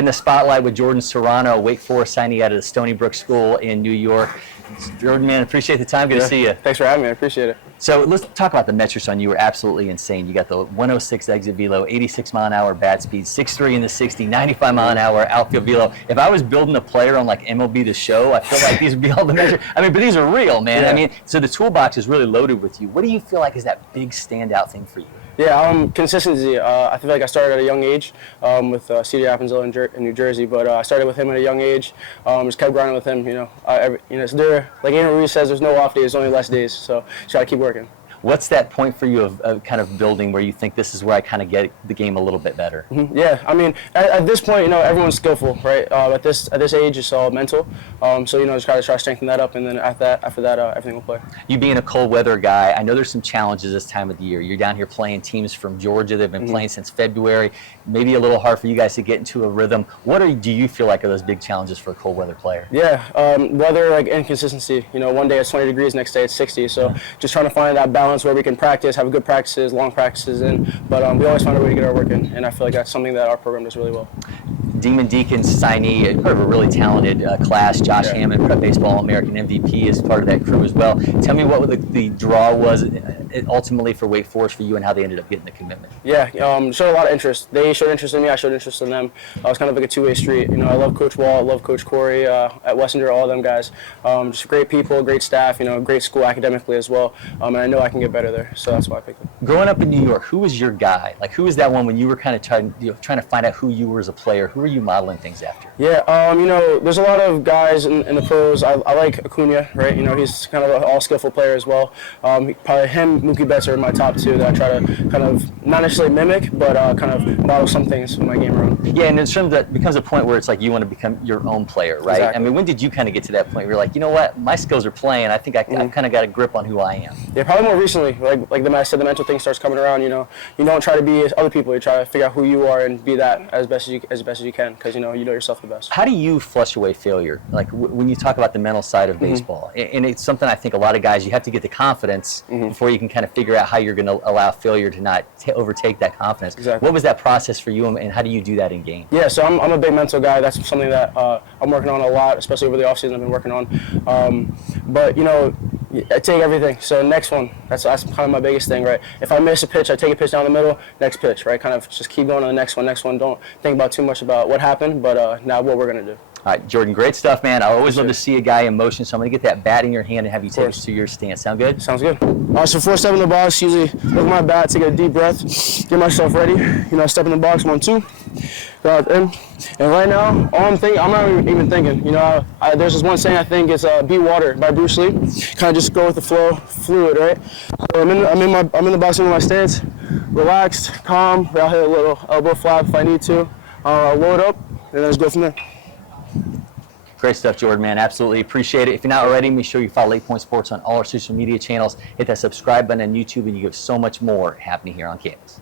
in the spotlight with Jordan Serrano, Wake Forest signee out of the Stony Brook School in New York. Jordan, man, appreciate the time. Good to see you. Thanks for having me. I appreciate it. So let's talk about the metrics on you. Were absolutely insane. You got the 106 exit velo, 86 mile an hour bat speed, 6'3" in the 60, 95 mile an hour outfield velo. If I was building a player on like MLB The Show, I feel like these would be all the metrics. I mean, but these are real, man. Yeah. I mean, so the toolbox is really loaded with you. What do you feel like is that big standout thing for you? Yeah, consistency. I feel like I started at a young age with C.D. Appenzell in New Jersey, but I started with him at a young age. Just kept grinding with him. It's there. Like Andrew Reese says, there's no off days, only less days. So just gotta keep working. What's that point for you of kind of building where you think this is where I kind of get the game a little bit better? Mm-hmm. Yeah, I mean, at this point, everyone's skillful, right? At this age, it's all mental. So just try to strengthen that up, and then after that, everything will play. You being a cold weather guy, I know there's some challenges this time of the year. You're down here playing teams from Georgia. They've been playing since February. Maybe a little hard for you guys to get into a rhythm. Do you feel like are those big challenges for a cold weather player? Yeah, weather, like inconsistency. One day it's 20 degrees, next day it's 60. So just trying to find that balance where we can practice, have good practices, long practices but we always find a way to get our work in, and I feel like that's something that our program does really well. Demon Deacon's signee, part of a really talented class. Josh Hammond, Prep Baseball American MVP, is part of that crew as well. Tell me what the draw was ultimately for Wake Forest for you and how they ended up getting the commitment. Yeah, showed a lot of interest. They showed interest in me, I showed interest in them. It was kind of like a two-way street. I love Coach Wall, I love Coach Cory at Wessinger, all of them guys. Just great people, great staff, great school academically as well. And I know I can get better there, so that's why I picked them. Growing up in New York, who was your guy? Like, who was that one when you were kind of trying to find out who you were as a player? Who were you modeling things after? Yeah, there's a lot of guys in the pros. I like Acuna, right? He's kind of an all-skillful player as well. Probably him, Mookie Betts are my top two that I try to kind of not necessarily mimic, but kind of model some things in my game around. Yeah, and in terms that becomes a point where it's like you want to become your own player, right? Exactly. I mean, when did you kind of get to that point where you're like, you know what, my skills are playing. I think I've kind of got a grip on who I am. Yeah, probably more recently. Like I said, the mental thing starts coming around. You don't try to be other people. You try to figure out who you are and be that as best as you can, because you know yourself the best. How do you flush away failure? Like when you talk about the mental side of baseball, and it's something I think a lot of guys, you have to get the confidence before you can kind of figure out how you're going to allow failure to not overtake that confidence. Exactly. What was that process for you, and how do you do that in game? Yeah, so I'm a big mental guy. That's something that I'm working on a lot, especially over the offseason. I've been working on. But I take everything. So next one, that's kind of my biggest thing, right? If I miss a pitch, I take a pitch down the middle, next pitch, right? Kind of just keep going on the next one. Don't think about too much about what happened, but now what we're going to do. All right, Jordan, great stuff, man. I always love to see a guy in motion, so I'm going to get that bat in your hand and have you take us to your stance. Sound good? Sounds good. So before stepping in the box, usually look at my bat, take a deep breath, get myself ready. Step in the box, 1, 2, go out in. And right now, I'm not even thinking. There's this one saying, I think it's "Be Water" by Bruce Lee. Kind of just go with the flow, fluid, right? So I'm in the box in my stance, relaxed, calm. I'll hit a little elbow flap if I need to. I'll load up, and then just go from there. Great stuff, Jordan, man. Absolutely appreciate it. If you're not already, make sure you follow LakePoint Sports on all our social media channels. Hit that subscribe button on YouTube, and you get so much more happening here on campus.